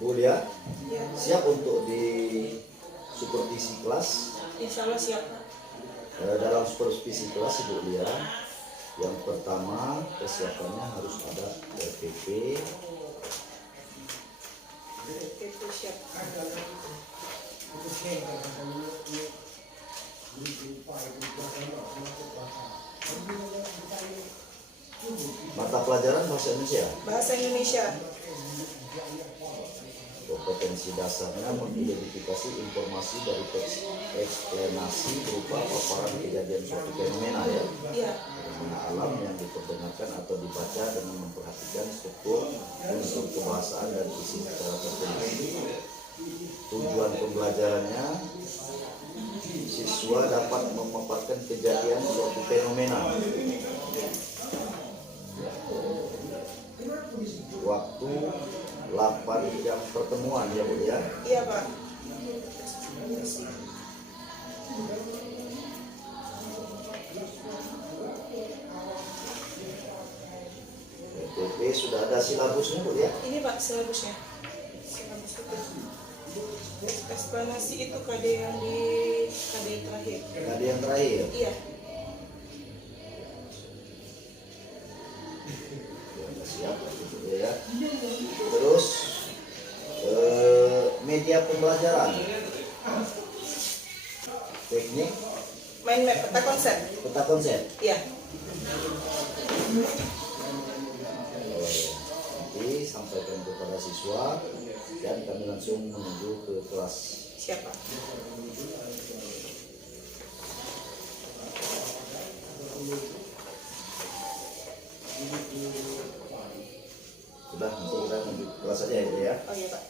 Bu Lia, Ya. siap untuk di supervisi kelas? Insya Allah siap, Pak. Dalam supervisi kelas Ibu Lia, yang pertama persiapannya harus ada RPP. Itu siap. Mata pelajaran bahasa Indonesia. Bahasa Indonesia. Kompetensi dasarnya mengidentifikasi informasi dari teks eksplanasi berupa paparan kejadian suatu fenomena ya. Iya. Fenomena alam yang diperdengarkan atau dibaca dengan memperhatikan struktur, unsur kebahasaan dan isi secara tertulis. Tujuan pembelajarannya, siswa dapat memaparkan kejadian suatu fenomena. Waktu 8 jam pertemuan ya Bu ya. Iya, Pak. RPP sudah ada silabusnya Bu ya. Ini Pak silabusnya. Silabus itu. Eksplanasi itu KD yang di KD terakhir. Ada yang terakhir. Iya. Ya, siap Bu ya. Terus media pembelajaran. Teknik Mind map peta konsep. peta konsep. Iya. Nanti sampaikan kepada siswa dan kami langsung menuju ke kelas. Siapa? Sudah, nanti kita menuju ke kelas saja ya Bu ya. Oh iya, Pak.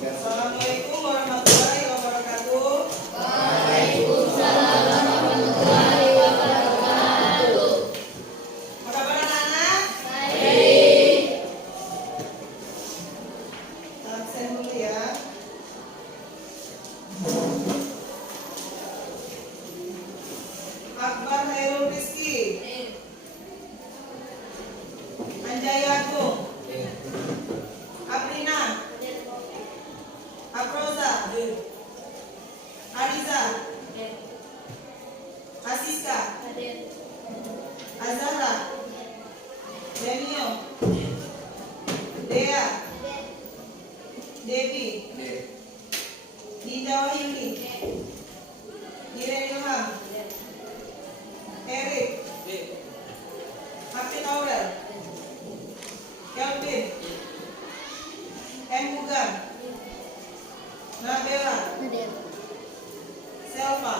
Assalamualaikum warahmatullahi wabarakatuh. Apa kabar anak-anak? Absen dulu ya. Akbar Hairul Rizki, Anjaya Agung, Aprina, Afroza, Ariza, Asiska, Azahra, Denio, Dea, Devi, Dinda Wahyuni, Diren Ilham, Erik, Hafid Aurel, Kelvin, M. Mugan, Nabela, Selva.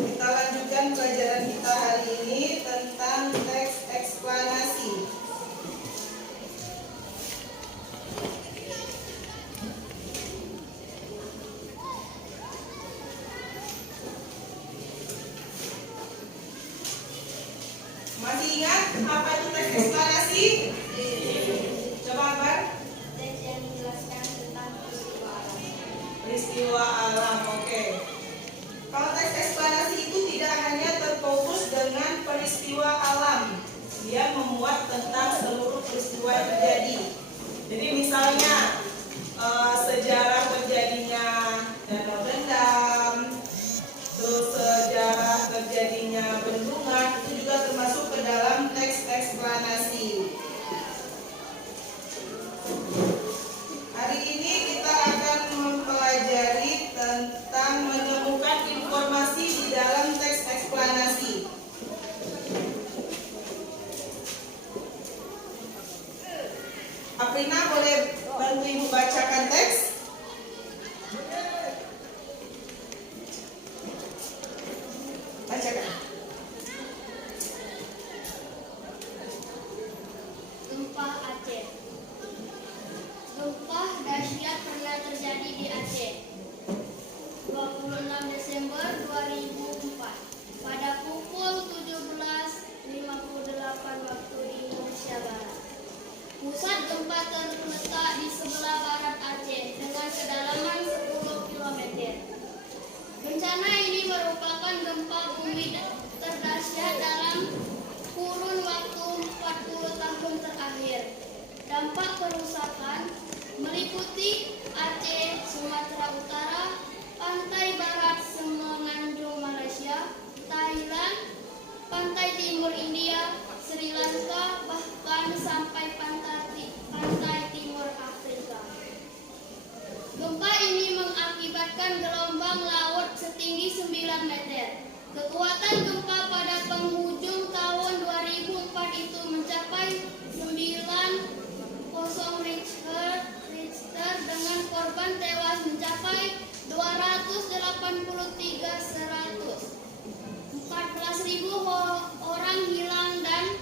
Kita lanjutkan pelajaran kita hari ini tentang teks eksplanasi. Masih ingat apa itu teks eksplanasi? Coba Akbar. Teks yang menjelaskan tentang peristiwa alam. Peristiwa alam, oke. Kalau teks eksplanasi itu tidak hanya terfokus dengan peristiwa alam, dia memuat tentang seluruh peristiwa yang terjadi. Jadi misalnya sejarah terjadinya Danau Dendam, terus sejarah terjadinya bendungan, itu juga termasuk ke dalam teks eksplanasi. Hari ini kita akan mempelajari tentang menemukan informasi di dalam teks eksplanasi. Aprina boleh bantu Ibu bacakan teks? Bacakan. Gempa Aceh. Gempa dahsyat pernah terjadi di Aceh. 26 Desember 2004 pada pukul 17.58 waktu Indonesia Barat. Pusat gempa terletak di sebelah barat Aceh dengan kedalaman 10 km meter. Kekuatan gempa pada penghujung tahun 2004 itu mencapai 9,0 Richter dengan korban tewas mencapai 283.100. 14.000 orang hilang dan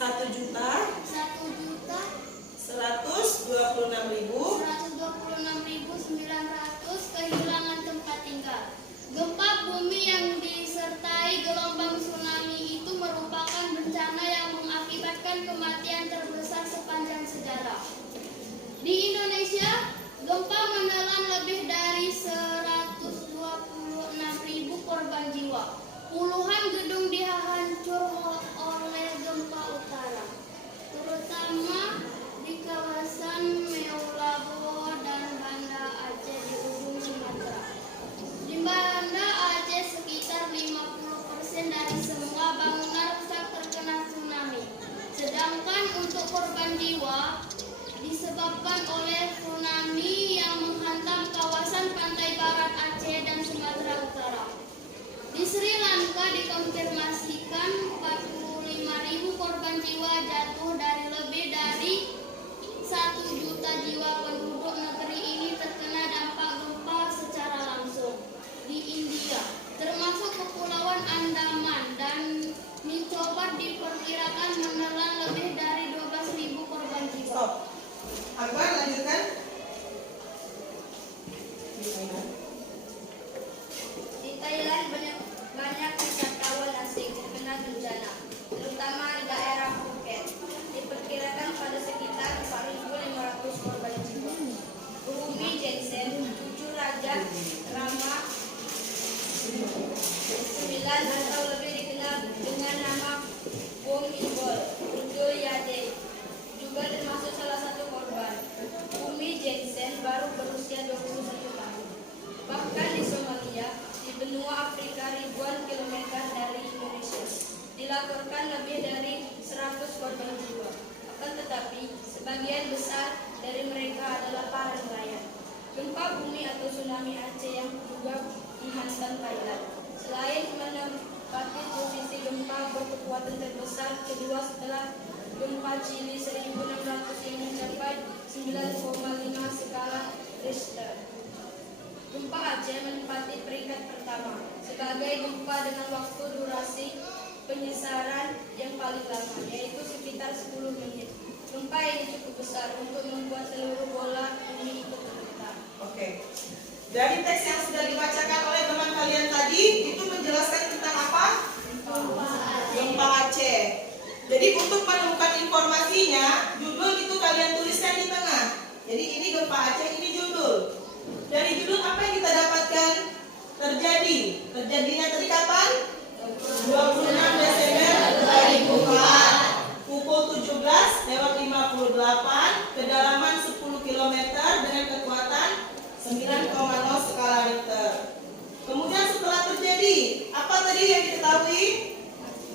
1.126.900 kehilangan tempat tinggal. Gempa bumi yang disertai gelombang tsunami itu merupakan bencana yang mengakibatkan kematian terbesar sepanjang sejarah. Di Indonesia, gempa menelan lebih dari 126.000 korban jiwa. Puluhan gedung dihancur oleh gempa utara, terutama di kawasan Meulabo dan Banda Aceh di ujung Sumatera. Di Banda Aceh sekitar 50% dari semua bangunan rusak terkena tsunami. Sedangkan untuk korban jiwa disebabkan oleh tsunami yang menghantam kawasan pantai barat Aceh dan Sumatera Utara. Di Sri Lanka dikonfirmasikan 45.000 korban jiwa jatuh dari lebih dari 1 juta jiwa penduduk negeri ini terkena dampak gempa secara langsung. Di India, termasuk Kepulauan Andaman dan Nicobar diperkirakan menelan lebih dari 12.000 korban jiwa. Stop. Akbar, lanjutkan. Di Thailand banyak wisatawan asing terkena bencana, terutama di daerah Phuket. Diperkirakan pada sekitar 4.500 korban jiwa. Bumi Jensen, cucu Raja Rama IX atau lebih dikenal dengan nama Bhumibol Adulyadej, juga termasuk salah satu korban. Bumi Jensen baru berusia 21 tahun. Bahkan di Somalia, di benua Afrika ribuan kilometer dari Indonesia, dilaporkan lebih dari 100 korban jiwa. Akan tetapi, sebagian besar dari mereka adalah para nelayan. Gempa bumi atau tsunami Aceh yang juga menghantam Thailand. Selain menempati posisi gempa berkekuatan terbesar kedua setelah gempa Chili 1600 yang mencapai 9,5 skala Richter, gempa Aceh menempati peringkat pertama sebagai gempa dengan waktu durasi penyesaran yang paling lama, yaitu sekitar 10 menit. Gempa ini cukup besar untuk membuat seluruh bola bumi ikut bergetar. Oke. Dari teks yang sudah dibacakan oleh teman kalian tadi, itu menjelaskan tentang apa? Gempa Aceh. Jadi untuk menemukan informasinya, judul itu kalian tuliskan di tengah. Jadi ini gempa Aceh, ini judul. Dari judul apa yang kita dapatkan? Terjadinya tadi kapan? 26 Desember 2004, pukul 17:58, kedalaman 10 km dengan kekuatan 9,0 skala Richter. Kemudian setelah terjadi, apa tadi yang diketahui?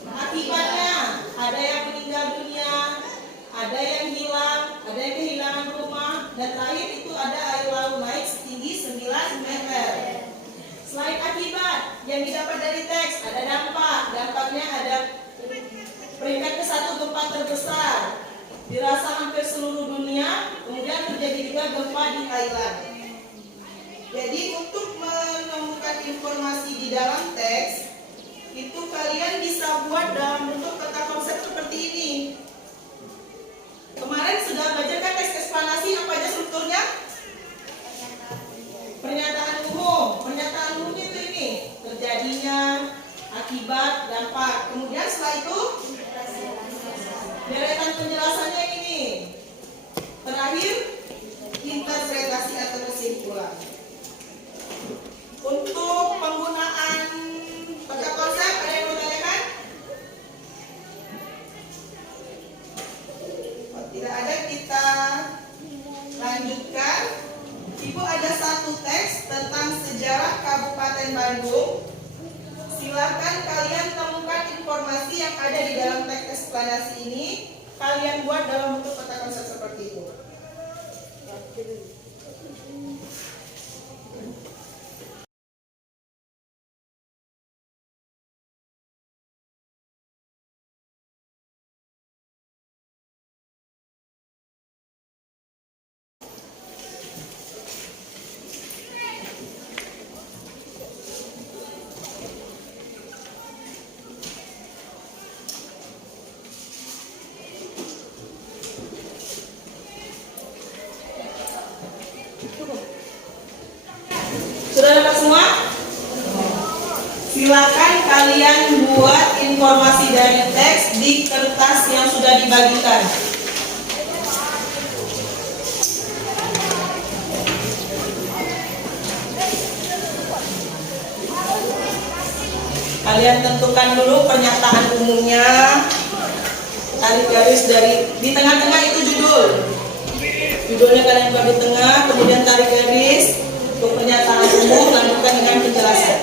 Akibatnya, ada yang meninggal dunia, ada yang hilang, ada yang kehilangan rumah, dan terakhir itu ada air laut naik setinggi 9 meter. Selain akibat yang didapat dari teks, ada dampak. Dampaknya ada peringkat ke-1 gempa terbesar dirasa hampir seluruh dunia. Kemudian terjadi juga gempa di Thailand. Jadi untuk menemukan informasi di dalam teks, itu kalian bisa buat dalam bentuk kata konsep seperti ini. Kemarin sudah belajar kan teks eksplanasi, apa aja strukturnya? Pernyataan umum. Pernyataan umum itu ini, terjadinya, akibat, dampak. Kemudian setelah itu deretan penjelasannya ini. Terakhir, interpretasi atau kesimpulan. Untuk penggunaan kata konsep, ada yang mau tanyakan? Oh, tidak ada, kita lanjutkan. Ibu ada satu teks tentang sejarah Kabupaten Bandung. Silakan kalian temukan informasi yang ada di dalam teks eksplanasi ini. Kalian buat dalam bentuk kata konsep seperti itu. Sudah dapat semua? Silakan kalian buat informasi dari teks di kertas yang sudah dibagikan. Kalian tentukan dulu pernyataan umumnya. Tarik garis dari di tengah-tengah itu judul. Judulnya kalian buat di tengah, kemudian tarik garis untuk pernyataan umum, lanjutkan dengan penjelasan.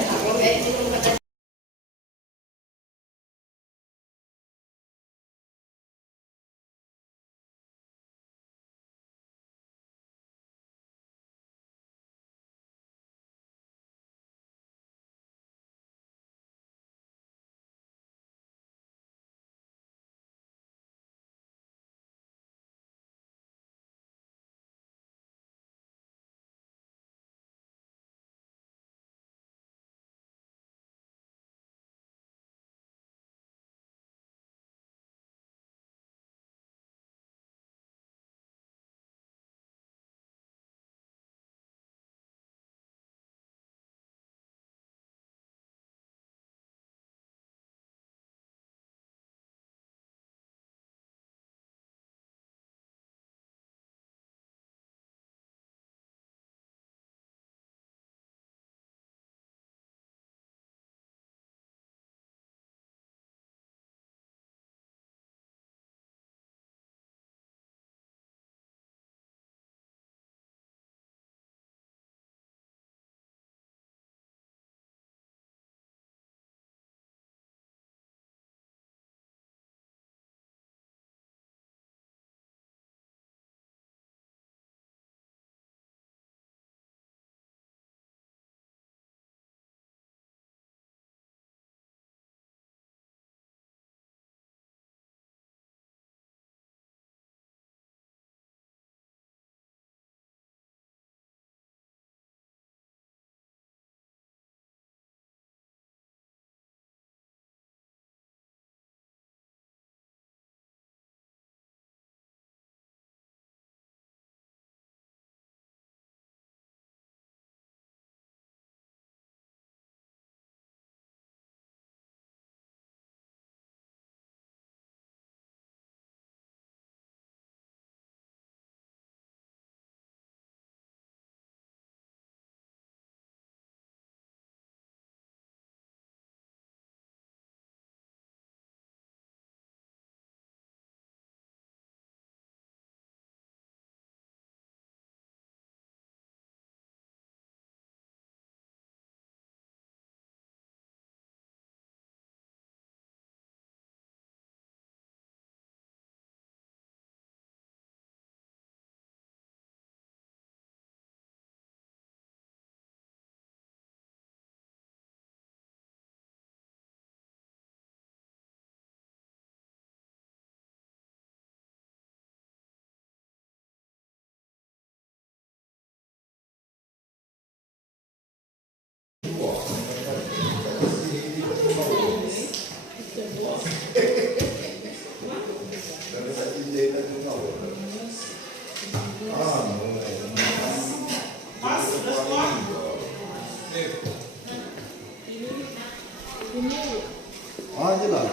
Aja lah.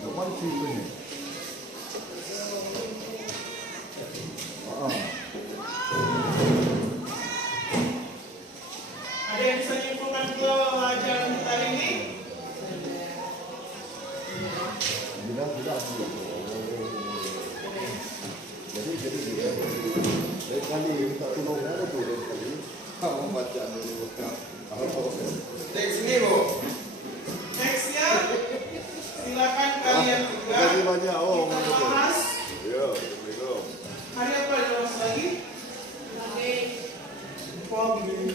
Depan situ ni. Ada yang bisa menyimpulkan pelajaran kita hari ini? Tidak. Jadi kali minta tolong ada tu kali. Kamu baca dulu. Teks ini, Bu. Teksnya silakan kalian juga Terima kasih banyak. Oh, kita bahas. ya, assalamualaikum. Hari apa dibahas lagi?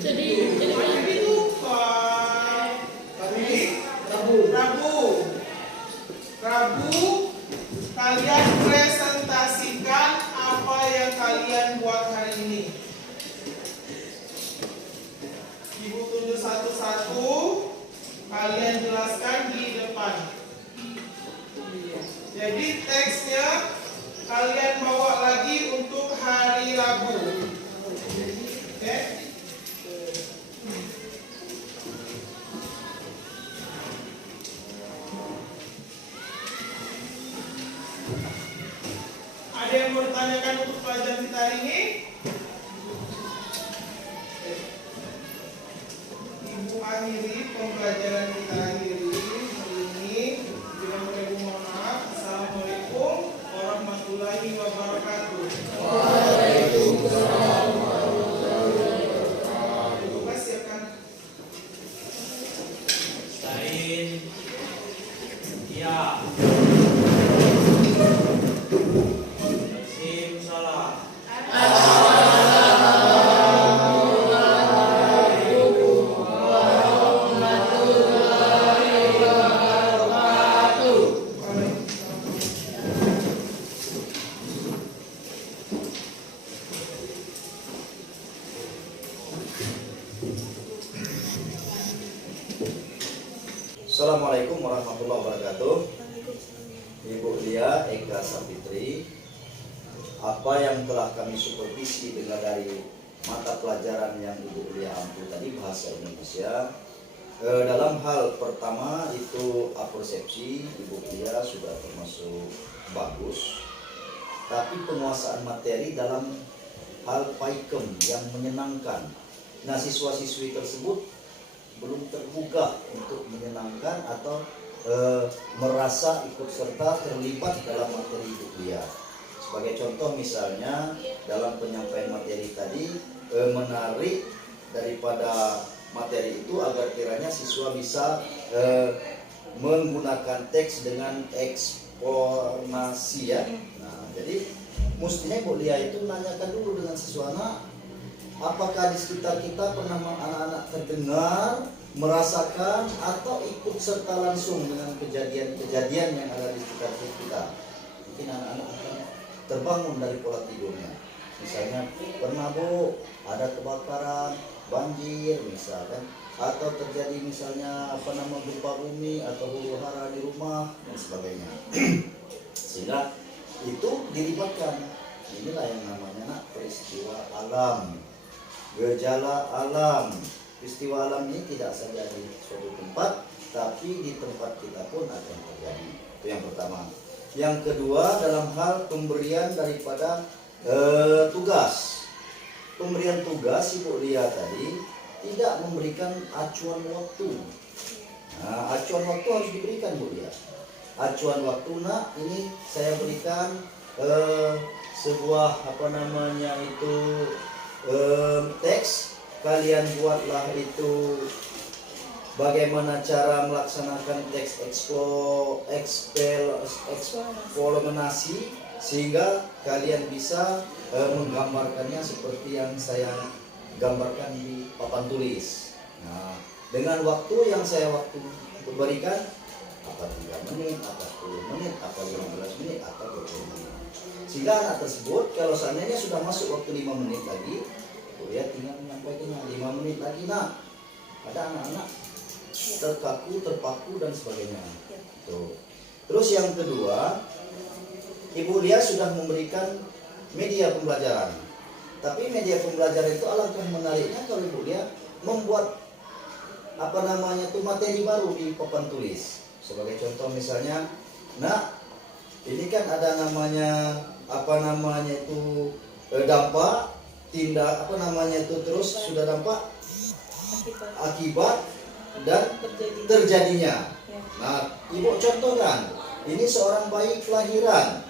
Jadi itu Rabu kalian presentasikan apa yang kalian buat hari ini. Ibu tunjuk satu-satu, kalian jelaskan di depan. Jadi teksnya kalian bawa lagi untuk hari Rabu. dipertanyakan untuk pelajaran kita hari ini? Ibu akhiri pembelajaran kita hari ini dengan mengucapkan mohon maaf. Assalamualaikum warahmatullahi wabarakatuh. Coba siapkan. Lain. Ya. Simsalam. Assalamualaikum warahmatullahi wabarakatuh. Ibu Lia Eka Sapitri, apa yang telah kami supervisi dengan dari mata pelajaran yang Ibu Lia ampu tadi, bahasa Indonesia, dalam hal pertama itu apersepsi Ibu Lia sudah termasuk bagus, tapi penguasaan materi dalam hal paikem yang menyenangkan. Nah, siswa-siswi tersebut belum terbuka untuk menyenangkan atau merasa ikut serta terlibat dalam materi Ibu Lia. Sebagai contoh misalnya dalam penyampaian materi tadi, menarik daripada materi itu agar kiranya siswa bisa menggunakan teks dengan eksponasi ya. Nah, jadi mestinya Ibu Lia itu nanyakan dulu dengan siswa, anak, apakah di sekitar kita pernah anak-anak terdengar, merasakan, atau ikut serta langsung dengan kejadian-kejadian yang ada di sekitar kita? Mungkin anak-anak akan terbangun dari pola tidurnya. Misalnya, pernah Bu, ada kebakaran, banjir misalkan, atau terjadi misalnya gempa bumi atau huru-hara di rumah dan sebagainya. Sehingga itu dilibatkan. Inilah yang namanya peristiwa alam, gejala alam. Peristiwa alam ini tidak saja di suatu tempat, tapi di tempat kita pun akan terjadi. Itu yang pertama. Yang kedua, dalam hal pemberian daripada tugas. Pemberian tugas Ibu Lia tadi tidak memberikan acuan waktu. Nah, acuan waktu harus diberikan Bu Lia. Acuan waktu, nak, ini saya berikan sebuah teks. Kalian buatlah itu bagaimana cara melaksanakan teks eksplorasi sehingga kalian bisa menggambarkannya seperti yang saya gambarkan di papan tulis. Nah, dengan waktu yang saya berikan, apa 3 menit, apa 10 menit, apa 15 menit, atau 20 menit. Sehingga anak tersebut kalau seandainya sudah masuk waktu 5 menit lagi, lihat tinggal menyampaikannya 5 menit lagi, nak. Ada anak-anak terkaku, terpaku dan sebagainya. Tuh. Terus yang kedua, Ibu Lia sudah memberikan media pembelajaran. Tapi media pembelajaran itu alangkah menariknya kalau Ibu Lia membuat materi baru di papan tulis. Sebagai contoh misalnya, nak, ini kan ada dampak, tindak terus sudah dampak, akibat dan terjadinya. Nah, Ibu contohkan, ini seorang bayi kelahiran,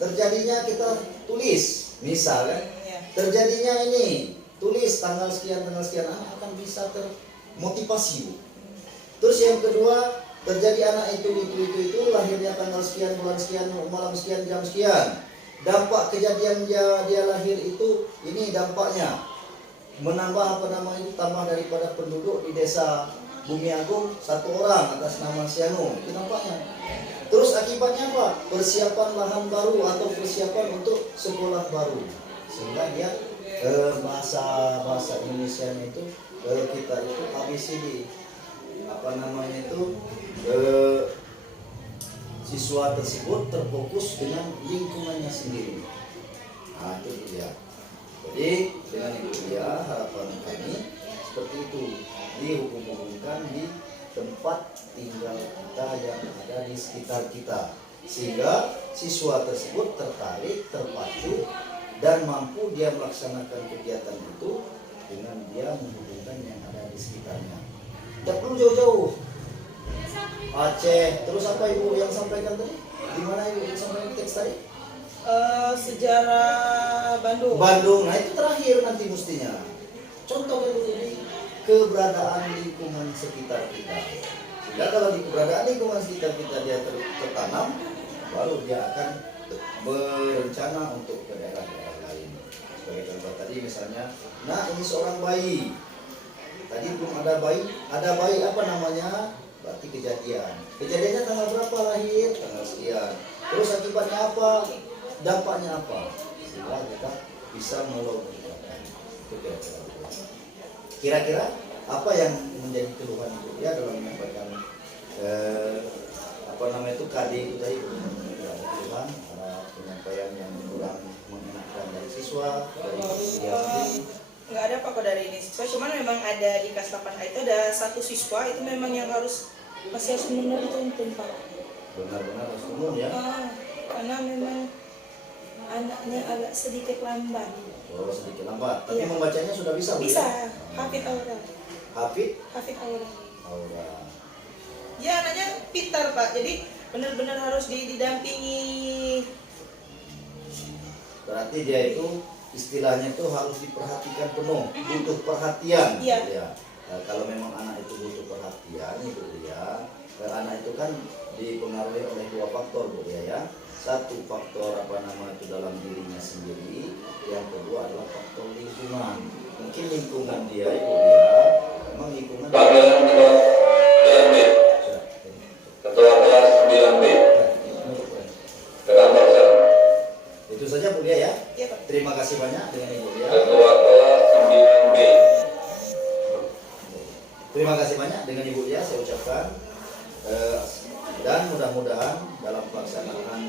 terjadinya kita tulis, misalnya terjadinya ini tulis tanggal sekian, anak akan bisa termotivasi. Terus yang kedua, terjadi anak itu lahirnya tanggal sekian, bulan sekian, malam sekian, jam sekian. Dampak kejadian dia lahir itu, ini dampaknya menambah tambah daripada penduduk di desa Bumi Agung 1 orang atas nama Siano, itu dampaknya. Terus akibatnya apa? Persiapan lahan baru atau persiapan untuk sekolah baru. Sehingga dia bahasa Indonesia itu kita itu ABCD, siswa tersebut terfokus dengan lingkungannya sendiri. Nah, itu dia. Jadi dengan itu dia harapan kami seperti itu, dihubung-hubungkan di tempat tinggal kita yang ada di sekitar kita. sehingga siswa tersebut tertarik, terpacu, dan mampu dia melaksanakan kegiatan itu dengan dia menghubungkan yang ada di sekitarnya. Tidak perlu jauh-jauh. Aceh, terus apa Ibu yang sampaikan tadi? Di mana Ibu yang sampaikan teks tadi? Sejarah Bandung. Bandung, nah itu terakhir nanti mestinya. Contoh dulu ini keberadaan lingkungan sekitar kita. Sehingga kalau di keberadaan lingkungan sekitar kita dia tertanam, baru dia akan berencana untuk ke daerah-daerah lain. Sebagai contoh tadi misalnya, nah ini seorang bayi. Tadi belum ada bayi apa namanya? Berarti kejadian. Kejadiannya tanggal berapa lahir? Tanggal sekian. Terus akibatnya apa? Dampaknya apa? Sehingga kita bisa melogikakan. Itu kira-kira apa yang menjadi keluhan Ibu ya dalam menyampaikan apa namanya itu KD itu tadi, keluhan karena penyampaian yang kurang mengenakan dari siswa, dari dia sendiri. Nggak ada Pak kok dari ini siswa, cuman memang ada di kelas 8A itu ada satu siswa itu memang yang masih harus benar-benar dituntun Pak. Benar-benar harus umum ya. Karena memang anaknya agak sedikit lambat. Oh, sedikit lambat. Tapi Iya. membacanya sudah bisa Bu, Bisa, ya? hafid aura. Hafid Aura. Aura. Ya anaknya pintar Pak, jadi benar-benar harus didampingi. Berarti dia itu istilahnya itu harus diperhatikan penuh, butuh perhatian. Iya. Ya. Nah, kalau memang anak itu butuh perhatian, Ibu ya, anak itu kan dipengaruhi oleh dua faktor Bu ya. Satu faktor itu dalam dirinya sendiri, yang kedua adalah faktor lingkungan. Mungkin lingkungan dia Ibu ya, memang lingkungan. Ketua kelas 9B. Ke kantor sel. Itu saja Bu ya. Iya Pak. Terima kasih banyak dengan Ibu ya. Ketua kelas 9B. Terima kasih banyak dengan Ibu ya saya ucapkan dan mudah-mudahan dalam pelaksanaan